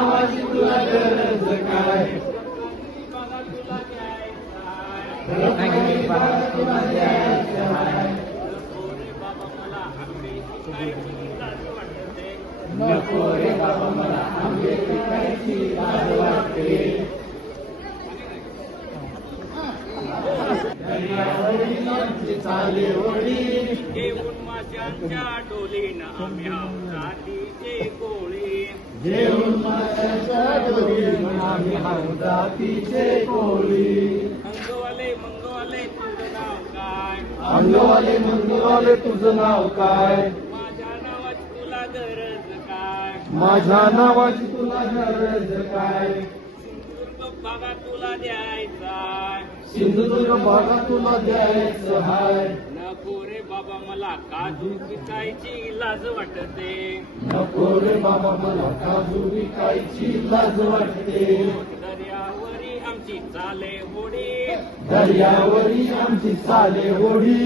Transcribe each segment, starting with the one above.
नावाची तुला गरज काय रत्नागिरी भागात तुला द्यायचं हाय नको रे बाबा मला आंबे पिकायची लाज वाटते दर्यावरील आमची चाले होडी घेऊन माशांच्या डोलीनं आम्ही जातीचे कोळी घेऊन माशांच्या डोलीनं आम्ही जातीचे कोळी मंगवाले मंगवाले तुझं नाव काय अंगवाले मंगवाले तुझं नाव काय माझ्या नावाची तुला गरज काय माझ्या नावाची तुला गरज काय सिंधुदुर्ग भागात तुला द्यायचाय सिंधुदुर्ग भागात तुला द्यायचं हाय नको रे बाबा मला काजू पिकायची लाज वाटते नको रे बाबा मला काजू विकायची लाज वाटते दर्यावरी आमची चाले होडी दर्यावरी आमची चाले होडी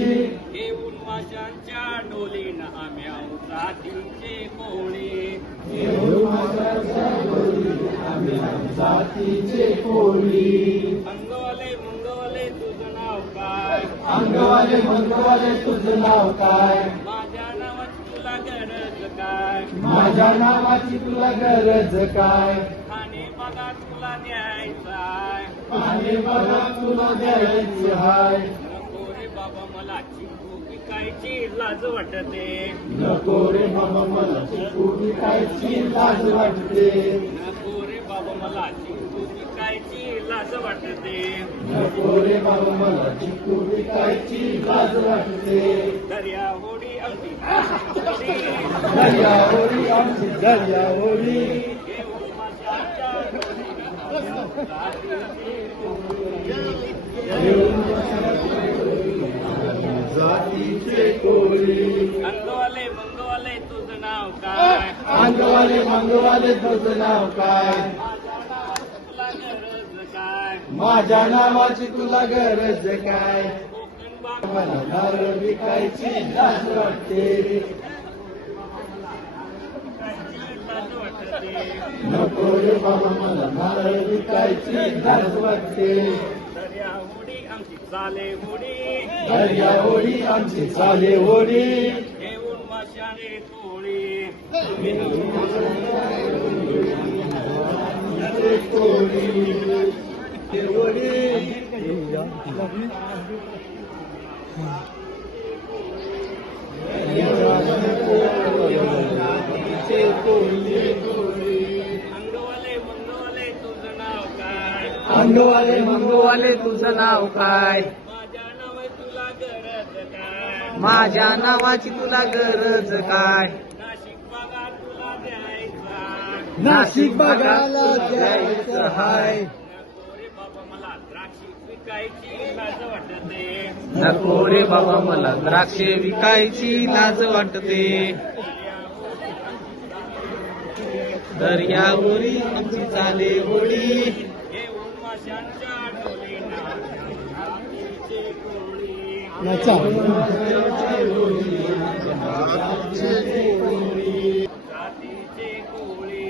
घेऊन माशांच्या डोलीनं आम्ही जातीचे कोळी आम्ही जातीचे कोळी मंगवाले मंगवाले तुझं नाव काय अंगवाले मंगवाले तुझं नाव काय माझ्या नावाची तुला गरज काय माझ्या नावाची तुला गरज काय ठाणे भागात तुला द्यायचाय पाणी बघा तुला द्यायचं हाय नको रे बाबा मला चिंकू पिकायची लाज वाटते नको रे बाबा मला चिकू विकायची लाज वाटते नको रे बाबा मला चिंकू पिकायची लाज वाटते नको रे बाबा मला चिकू विकायची लाज वाटते दर्याहोडी आमची दर्यावरी आमची दर्यावरी घेऊन माशांच्या डोलीनं जातीचे कोळी मंगवाले मंगवाले तुझं नाव काय अंगवाले मंगवाले तुझं नाव काय तुला गरज काय माझ्या नावाची तुला गरज काय कोकण भाग मला नारळ विकायची लाज वाटते लाज वाटते नको रे बाबा मला नारळ विकायची लाज वाटते दर्याहोडी आमची चाले होडी दर्या होडी आमची चाले होडी घेऊन माशाने कोळी मंगवाले मंगवाले तुझं नाव काय अंगवाले मंगवाले तुझं नाव काय माझ्या नाव तुला गरज काय माझ्या नावाची तुला गरज काय नाशिक भागात तुला द्यायचा नाशिक भागाला द्यायचं हाय नको रे बाबा मला द्राक्षी विकायची लाज वाटते नको रे बाबा मला द्राक्षे विकायची लाज वाटते दर्यावरी आमची चाले होडी घेऊन माशांच्या डोलीनं जातीचे कोळी जातीचे कोळी